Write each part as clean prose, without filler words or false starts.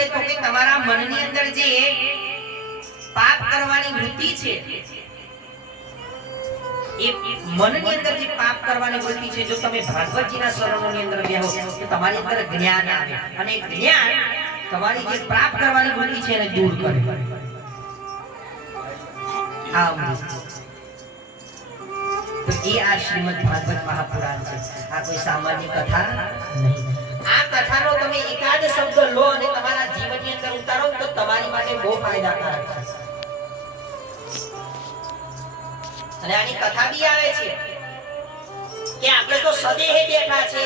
કરે તો કે તમારા મનની અંદર જે પાપ કરવાની વૃત્તિ છે, એ મનની અંદર જે પાપ કરવાની વૃત્તિ છે, જો તમે ભાગવતજીના શરણોની અંદર બેહો તો તમારી અંદર જ્ઞાન આવે અને જ્ઞાન તમારી જે પાપ કરવાની વૃત્તિ છે એને દૂર કરે. તો એ આ શ્રીમદ ભાગવત મહાપુરાણ છે. આ કોઈ સામાન્ય કથા નહીં. આ કથાનો તમે એકાદ શબ્દ લો અને તમારા જીવનની અંદર ઉતારો તો તમારી માટે બહુ ફાયદાકારક છે. અને આની કથા બી આવે છે કે આપણે તો સદેહે બેઠા છે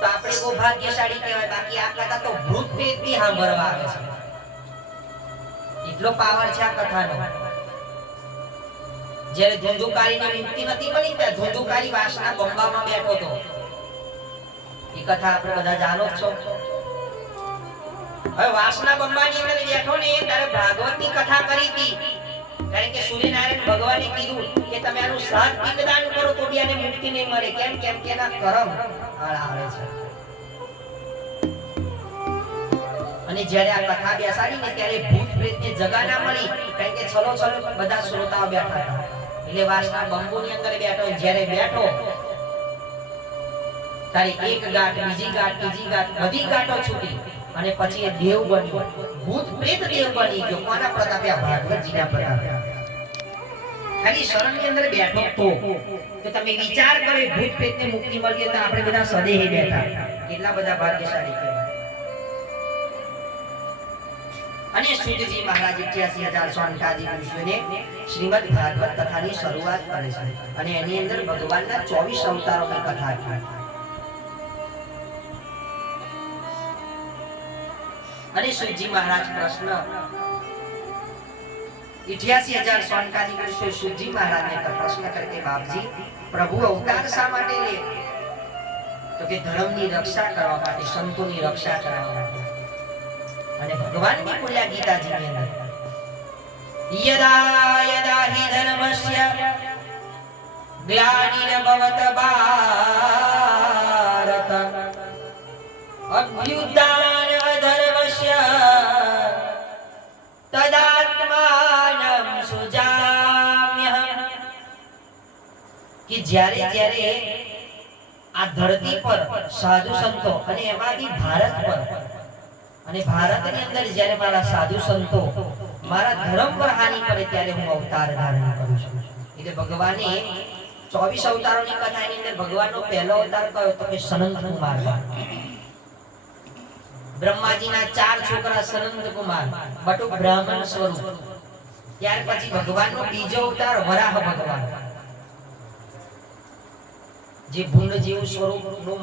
તો આપણે બહુ ભાગ્યશાળી કહેવાય. બાકી આ કથા તો ભૂત પ્રેત બી સાંભળવા આવે છે. એટલો પાવર છે આ કથાનો. જ્યારે ધુંધુકારીની મુક્તિ નથી બની ત્યાં ધુંધુકારી વાસના બંબામાં બેઠો હતો. એ કથા આપણે બધા જાણો જ છો. હવે વાસના બંબાની અંદર બેઠો ને ત્યારે ભાગવતની કથા કરી હતી. કારણ કે સૂર્યનારાયણ ભગવાને કીધું કે તમે આનું શ્રાદ્ધ પિંડદાન કરો તો બી આને મુક્તિ નહીં મળે. કેમ કેમ કે એના કર્મ આવે છે. અને જ્યારે આ કથા બેસાડી ને ત્યારે ભૂત પ્રેતને જગા ના મળી. કારણ કે છલો બધા શ્રોતાઓ બેઠા હતા. એટલે વાસના બંબુની અંદર બેઠો. જ્યારે બેઠો તારી એક ગાંઠ, બીજી ગાંઠ, ત્રીજી ગાંઠ, બધી ગાંઠો છૂટી અને પછી એ દેવ બન્યો. ભૂત પ્રેત દેવ બની ગયો. કોના પ્રતાપે? આ ભાગવતજીના પ્રતાપે. ખાલી શરણની અંદર બેઠો તો તમે વિચાર કરો ભૂત પ્રેતને મુક્તિ મળી તો આપણે બધા સદેહે બેઠા. કેટલા બધા ભાગ્યશાળી કહેવાય. અને સુતજી મહારાજ 88000 સોનકાદી ઋષિઓને શ્રીમદ ભાગવત કથાની શરૂઆત કરે છે અને એની અંદર ભગવાનના 24 અવતારોની કથા છે. અને સુતજી મહારાજ પ્રશ્ન 88000 સોનકાદી ઋષિઓ સુતજી મહારાજને પ્રશ્ન કરે કે બાપજી, પ્રભુ અવતાર શા માટે લે? તો કે ધર્મની રક્ષા કરવા માટે, સંતોની રક્ષા કરવા માટે. અને ભગવાન બી બોલ્યા ગીતાજીની અંદર, યદા યદા હિ ધર્મસ્ય ગ્લાનિર્ભવત ભારત અભ્યુત્થાન અધર્મસ્ય તદાત્માનં સુજામ્યહં. કે જ્યારે આ ધરતી પર સાધુ સંતો અને એમાંથી ભારત પર અને ભારતની અંદર જ્યારે મારા સાધુ સંતો મારા ધર્મ પર હાનિ કરે ત્યારે હું અવતાર ધારણ કરું છું. એટલે ભગવાને 24 અવતારોની કથાની અંદર ભગવાનનો પહેલો અવતાર કયો? તો કે સનંત કુમાર. બ્રહ્માજીના 4 છોકરા સનંત કુમાર, બટુક બ્રાહ્મણ સ્વરૂપ. ત્યાર પછી ભગવાનનો બીજો અવતાર વરાહ ભગવાન, જે ભૂંડ જેવું સ્વરૂપનું